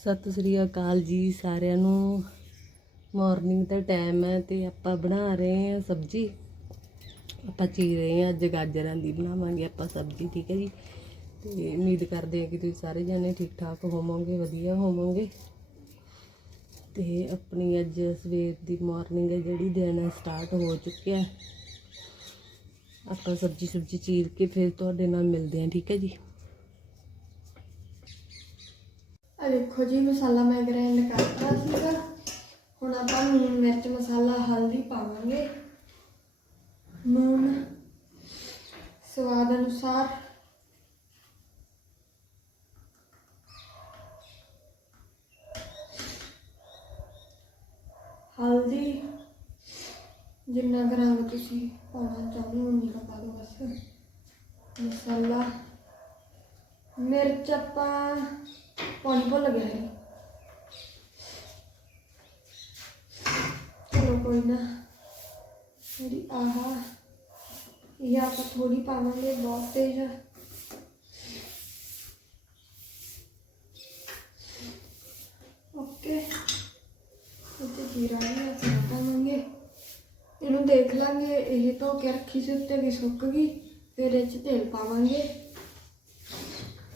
ਸਤਿ ਸ੍ਰੀ ਅਕਾਲ ਜੀ ਸਾਰਿਆਂ ਨੂੰ। ਮਾਰਨਿੰਗ ਦਾ ਟਾਈਮ ਹੈ ਤੇ ਆਪਾਂ ਬਣਾ ਰਹੇ ਹਾਂ ਸਬਜੀ। ਆਪਾਂ ਚੀਰ ਰਹੇ ਹਾਂ, ਅੱਜ ਗਾਜਰਾਂ ਦੀ ਬਣਾਵਾਂਗੇ ਆਪਾਂ ਸਬਜੀ, ਠੀਕ ਹੈ ਜੀ? ਤੇ ਉਮੀਦ ਕਰਦੇ ਹਾਂ ਕਿ ਤੁਸੀਂ ਸਾਰੇ ਜਣੇ ਠੀਕ ਠਾਕ ਹੋਵੋਗੇ, ਵਧੀਆ ਹੋਵੋਗੇ। ਤੇ ਆਪਣੀ ਅੱਜ ਸਵੇਰ ਦੀ ਮਾਰਨਿੰਗ ਹੈ, ਜਿਹੜੀ ਦਿਨ ਸਟਾਰਟ ਹੋ ਚੁੱਕਿਆ ਆਪਾਂ ਸਬਜੀ ਸੁਬਜੀ ਚੀਰ ਕੇ ਫਿਰ ਤੁਹਾਡੇ ਨਾਲ ਮਿਲਦੇ ਹਾਂ, ਠੀਕ ਹੈ ਜੀ? ਆ ਦੇਖੋ ਜੀ, ਮਸਾਲਾ ਮੈਂ ਗ੍ਰਾਈਂਡ ਕਰਤਾ ਸੀਗਾ। ਹੁਣ ਆਪਾਂ ਲੂਣ ਮਿਰਚ, ਮਸਾਲਾ, ਹਲਦੀ ਪਾਵਾਂਗੇ। ਨੂਨ ਸਵਾਦ ਅਨੁਸਾਰ। ਹਲਦੀ ਜਿੰਨਾ ਕੁ ਤੁਸੀਂ ਪਾਉਣਾ ਚਾਹੁੰਦੇ ਹੋ, ਉਨੀ ਪਾ ਦਿਓ ਬਸ। ਮਸਾਲਾ ਮਿਰਚ ਆਪਾਂ ਪਾਣੀ ਭੁੱਲ ਗਿਆ ਹੈ ਚਲੋ ਕੋਈ ਨਾ, ਜਿਹੜੀ ਆਹਾ, ਇਹ ਆਪਾਂ ਥੋੜੀ ਪਾਵਾਂਗੇ, ਬਹੁਤ ਤੇਜ਼ ਓਕੇ ਉੱਤੇ ਜੀਰਾ ਵੀ ਆਪਾਂ ਪਾਵਾਂਗੇ। ਇਹਨੂੰ ਦੇਖ ਲਾਂਗੇ, ਇਹ ਧੋ ਕੇ ਰੱਖੀ ਸੀ, ਉੱਤੇ ਵੀ ਸੁੱਕ ਗਈ, ਫਿਰ ਇਹ ਚ ਤੇਲ ਪਾਵਾਂਗੇ।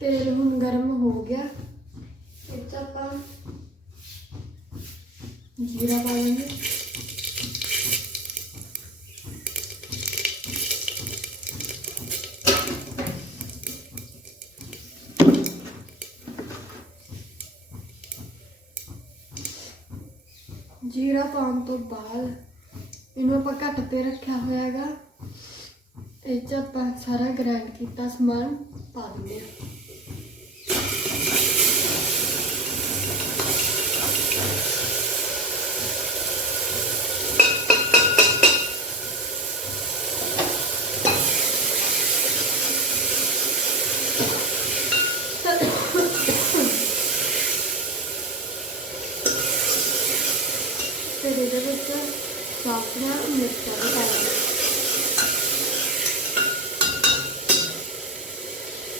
ਤੇਲ ਹੁਣ ਗਰਮ ਹੋ ਗਿਆ ਇਹ 'ਚ ਆਪਾਂ ਜੀਰਾ ਪਾ ਲਾਂਗੇ ਜੀਰਾ ਪਾਉਣ ਤੋਂ ਬਾਅਦ ਇਹਨੂੰ ਆਪਾਂ ਘੱਟ ਤੇ ਰੱਖਿਆ ਹੋਇਆ ਹੈਗਾ ਇਹ 'ਚ ਆਪਾਂ ਸਾਰਾ ਗ੍ਰਾਈਂਡ ਕੀਤਾ ਸਮਾਨ ਪਾ ਦਿੰਦੇ ਹਾਂ फिर धीरे धीरे सॉफ्ट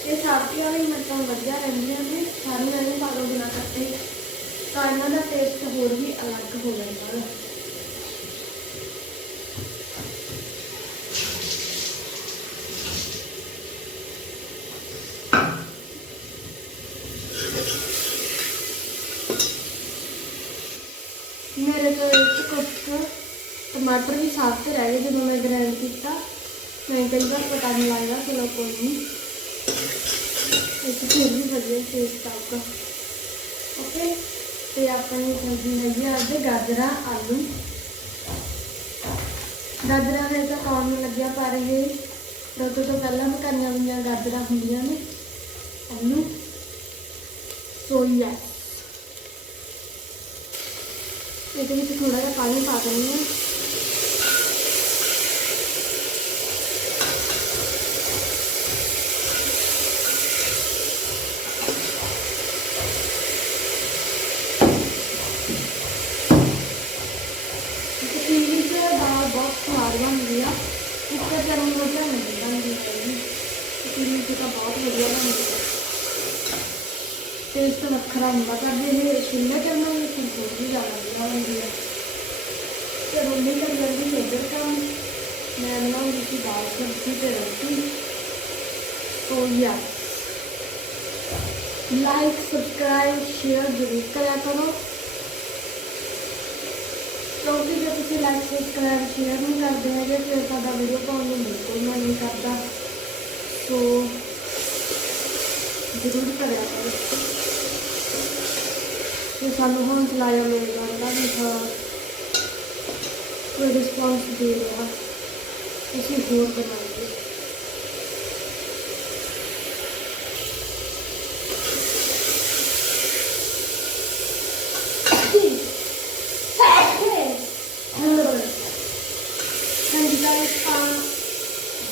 ये साबती वाली मतलब वजिया रही हमें सारी बना करते हैं। तो इन्हों का टेस्ट होर भी अलग हो जाएगा ਟਮਾਟਰ ਵੀ ਸਾਫ਼ ਤੇ ਰਹਿ ਗਏ ਜਦੋਂ ਮੈਂ ਗ੍ਰਾਈਂਡ ਕੀਤਾ ਮੈਂ ਕਈ ਵਾਰ ਪਤਾ ਨਹੀਂ ਲੱਗਦਾ ਚਲੋ ਕੋਈ ਨਹੀਂ ਇਹ ਤਾਂ ਫਿਰ ਵੀ ਵਧੀਆ ਟੇਸਟ ਆਊਗਾ ਓਕੇ ਤੇ ਆਪਣੀ ਸਬਜ਼ੀ ਹੈਗੀ ਆ ਅੱਜ ਗਾਜਰਾਂ ਆਲੂ ਗਾਜਰਾਂ ਨੇ ਤਾਂ ਖਾਣ ਨੂੰ ਲੱਗਿਆ ਪਰ ਇਹ ਰੋਟੀ ਤੋਂ ਪਹਿਲਾਂ ਮਕਾਨੀਆਂ ਹੋਈਆਂ ਗਾਜਰਾਂ ਹੁੰਦੀਆਂ ਨੇ ਆਲੂ ਸੋਇਆ ਇਹਦੇ ਵਿੱਚ ਥੋੜਾ ਜਿਹਾ ਪਾਣੀ ਪਾ ਦਿੰਦੇ ਹਾਂ ਤਾਂ ਬਹੁਤ ਵਧੀਆ ਬਣਦੀ ਆ ਟੇਸਟ ਵੱਖਰਾ ਹੁੰਦਾ ਕਰਦੇ ਇਹ ਚੁੱਲ੍ਹੇ ਤੇ ਬਣਾਉਣੀ ਖੁਸ਼ਬੂ ਵੀ ਜ਼ਿਆਦਾ ਵਧੀਆ ਹੁੰਦੀ ਆ ਤੇ ਰੋਟੀ ਕਰ ਲੈਂਦੀ ਇੱਧਰ ਕੰਮ ਮੈਂ ਬਣਾਉਂਦੀ ਸੀ ਦਾਲ ਸਬਜ਼ੀ ਤੇ ਰੋਟੀ ਸੋ ਯਾ ਲਾਈਕ ਸਬਸਕ੍ਰਾਈਬ ਸ਼ੇਅਰ ਜ਼ਰੂਰ ਕਰਿਆ ਕਰੋ ਕਿਉਂਕਿ ਜੇ ਤੁਸੀਂ like ਲਾਈਕ ਸਬਸਕ੍ਰਾਈਬ ਸ਼ੇਅਰ ਨਹੀਂ ਕਰਦੇ ਹੈਗੇ ਫਿਰ ਸਾਡਾ ਵੀਡੀਓ ਪਾਉਣ ਨੂੰ ਬਿਲਕੁਲ ਮਨ ਨਹੀਂ ज़रूर तगड़ा करो सू हम चलाया मेरे बारे भी कोई रिस्पॉन्स दे रहा। इसी होर बना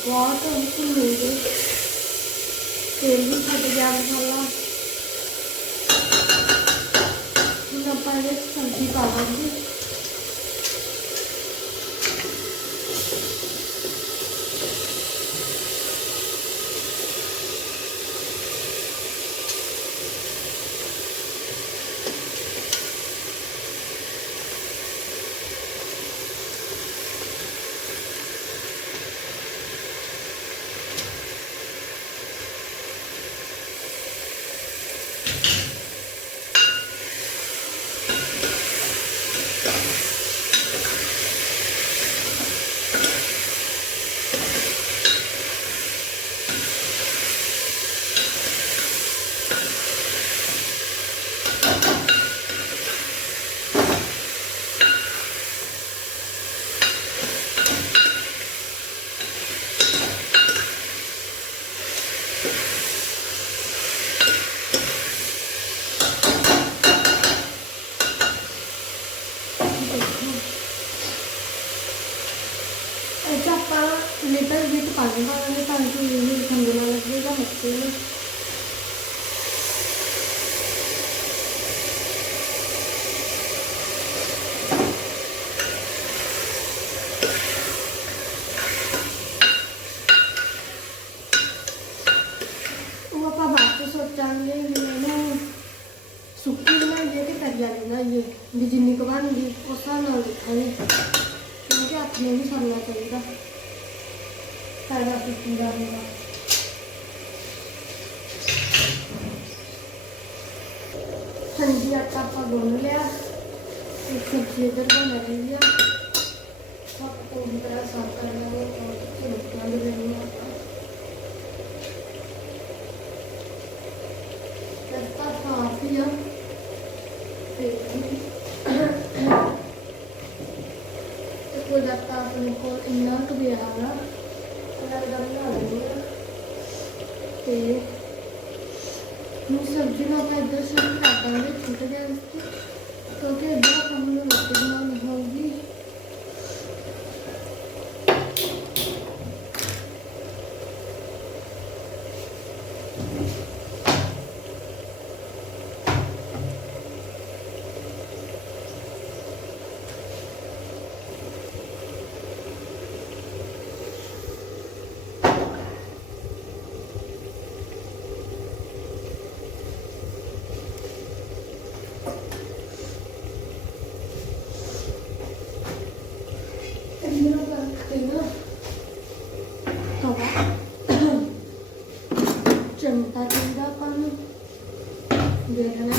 बहुत हमको मिल गई ਤੇਲ ਵੀ ਛੱਡ ਗਿਆ ਮਸਾਲਾ ਹੁਣ ਆਪਾਂ ਇਹ 'ਚ ਸਬਜ਼ੀ ਪਾਵਾਂਗੇ ਇਹ 'ਚ ਆਪਾਂ ਲਿਟਲ ਬਿਟ ਪਾਣੀ ਪਾਵਾਂਗੇ ਤਾਂ ਕਿ ਇਹ ਖੰਡ ਨਾ ਲੱਗੇਗਾ ਮੱਛੀ ਉਹ ਆਪਾਂ ਬਾਅਦ ਚ ਸੋਚਾਂਗੇ ਵੀ ਇਹਨੂੰ ਸੁੱਕੀ ਬਣਾਈਏ ਕਿ ਤਰੀ ਵਾਲੀ ਬਣਾਈਏ, ਵੀ ਜਿੰਨੀ ਕੁ ਬਣਦੀ ਉਸ ਹਿਸਾਬ ਨਾਲ ਦੇਖਾਂਗੇ। ਕਿਉਂਕਿ ਹੱਥ ਨੇ ਵੀ ਸਰਨਾ ਚਾਹੀਦਾ। ਸਾਡਾ ਸੁੱਕੀ ਦਾ ਹੋਗਾ ਹਾਂਜੀ ਆਟਾ ਆਪਾਂ ਗੁੰਨ ਲਿਆ। ਇੱਕ ਸਬਜ਼ੀ ਇੱਧਰ ਬਣ ਰਹੀ ਆ। ਆਪਾਂ ਪੂਰੀ ਤਰ੍ਹਾਂ ਸਾਫ਼ ਕਰ ਲਾਂਗੇ ਔਰ ਰੋਟੀਆਂ ਦੇ ਲੈਣੀ ਆਪਾਂ। ਰਸਤਾ ਸਾਫ਼ ਹੀ ਆ। ਤੇ ਤੇ ਕੋਈ ਰਸਤਾ ਆਪਣੇ ਕੋਲ ਇੰਨਾ ਕੁ ਵੀ ਆਗਾ ਉਹਨਾਂ ਦਾ ਬਣਾ ਲੈਂਦੇ ਆ ਤੇ ਨੂੰ ਸਬਜ਼ੀ ਨੂੰ ਆਪਾਂ ਇੱਧਰ ਸ਼ੁਰੂ ਕਰ ਦਾਂਗੇ ਛੋਟੇ ਜਿਹੇ ਵਿੱਚ ਕਿਉਂਕਿ ਇੱਧਰ ਆਪਾਂ ਨੂੰ ਰੋਟੀ ਬਣਾਉਣੀ くれた。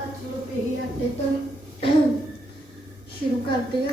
ਤਾਂ ਚਲੋ ਪੇਹੀ ਆਟੇ ਤੋਂ ਸ਼ੁਰੂ ਕਰਦੇ ਆ।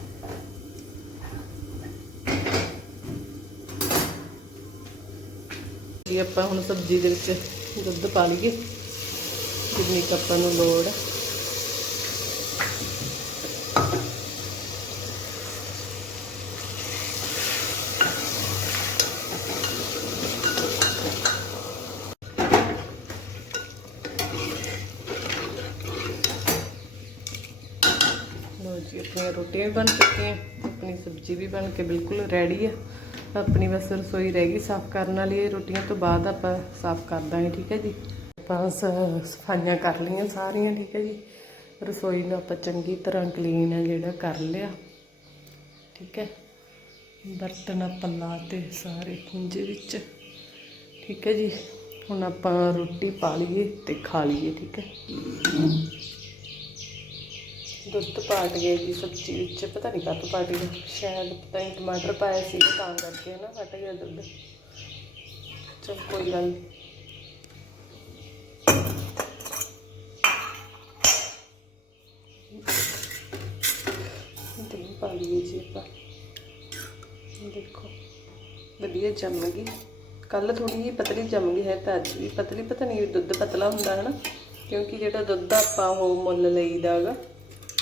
ਜੀ ਆਪਾਂ ਹੁਣ ਸਬਜ਼ੀ ਦੇ ਵਿੱਚ ਦੁੱਧ ਪਾ ਲਈਏ ਜਿੰਨੀ ਕੁ ਆਪਾਂ ਨੂੰ ਲੋੜ ਹੈ ਲੋ ਜੀ ਆਪਣੀਆਂ ਰੋਟੀਆਂ ਵੀ ਬਣ ਚੁੱਕੀਆਂ ਆਪਣੀ ਸਬਜ਼ੀ ਵੀ ਬਣ ਕੇ ਬਿਲਕੁਲ ਰੈਡੀ ਹੈ ਆਪਣੀ ਬਸ ਰਸੋਈ ਰਹਿ ਗਈ, ਸਾਫ਼ ਕਰਨ ਵਾਲੀ ਰੋਟੀਆਂ ਤੋਂ ਬਾਅਦ ਆਪਾਂ ਸਾਫ਼ ਕਰ ਦਾਂਗੇ, ਠੀਕ ਹੈ ਜੀ? ਆਪਾਂ ਸ- ਸਫਾਈਆਂ ਕਰ ਲਈਆਂ ਸਾਰੀਆਂ, ਠੀਕ ਹੈ ਜੀ? ਰਸੋਈ ਨੂੰ ਆਪਾਂ ਚੰਗੀ ਤਰ੍ਹਾਂ ਕਲੀਨ ਹੈ ਜਿਹੜਾ ਕਰ ਲਿਆ, ਠੀਕ ਹੈ? ਬਰਤਨ ਆਪਾਂ ਲਾਤੇ ਸਾਰੇ ਖੁੰਝੇ ਵਿੱਚ, ਠੀਕ ਹੈ ਜੀ? ਹੁਣ ਆਪਾਂ ਰੋਟੀ ਪਾ ਲਈਏ ਤੇ ਖਾ ਲਈਏ, ਠੀਕ ਹੈ? ਦੁੱਧ ਪਾਟ ਗਏ ਜੀ ਸਬਜ਼ੀ ਵਿੱਚ ਪਤਾ ਨਹੀਂ ਕਾਹਤੋਂ ਪਾਟ ਗਿਆ ਸ਼ਾਇਦ ਪਤਾ ਨਹੀਂ ਟਮਾਟਰ ਪਾਇਆ ਸੀ ਤਾਂ ਕਰਕੇ ਨਾ ਫਟ ਗਿਆ ਦੁੱਧ ਚਲ ਕੋਈ ਗੱਲ ਨੀ। ਦਹੀਂ ਪਾ ਲਈਏ ਜੀ ਆਪਾਂ ਦੇਖੋ ਵਧੀਆ ਜੰਮ ਗਈ ਕੱਲ ਥੋੜੀ ਜਿਹੀ ਪਤਲੀ ਜੰਮ ਗਈ ਹੈ ਤਾਂ ਅੱਜ ਵੀ ਪਤਲੀ ਪਤਾ ਨਹੀਂ ਦੁੱਧ ਪਤਲਾ ਹੁੰਦਾ ਹੈ ਨਾ ਕਿਉਂਕਿ ਜਿਹੜਾ ਦੁੱਧ ਆਪਾਂ ਉਹ ਮੁੱਲ ਲਈਦਾ ਹੈਗਾ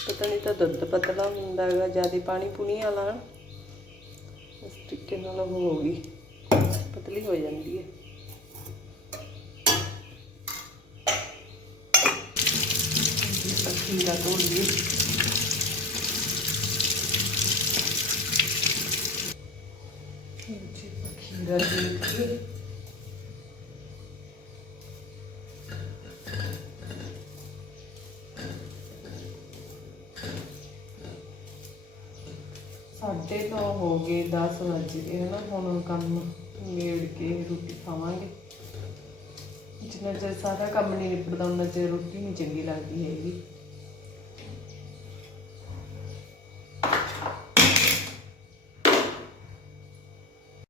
ਪਤਾ ਨਹੀਂ ਤਾਂ ਦੁੱਧ ਪਤਲਾ ਹੁੰਦਾ ਹੈਗਾ ਜਿਆਦਾ ਪਾਣੀ ਪੁਣੀ ਵਾਲਾ ਨਾ। ਇਸ ਤਰੀਕੇ ਨਾਲ ਉਹ ਹੋ ਗਈ ਪਤਲੀ ਹੋ ਜਾਂਦੀ ਹੈ ਖੀਰਾ ਧੋ ਲਈਏ ਜੀ ਖੀਰਾ ਦੇਖ ਕੇ ਸਾਢੇ ਤੋਂ ਹੋ ਗਏ 10 ਵਜ ਗਏ ਹਨਾ, ਹੁਣ ਕੰਮ ਨਿਬੜ ਕੇ ਰੋਟੀ ਖਾਵਾਂਗੇ। ਜਿੰਨਾ ਚਿਰ ਸਾਰਾ ਕੰਮ ਨਹੀਂ ਨਿਬੜਦਾ ਉਹਨਾਂ ਚਿਰ ਰੋਟੀ ਨਹੀਂ ਚੰਗੀ ਲੱਗਦੀ ਹੈਗੀ।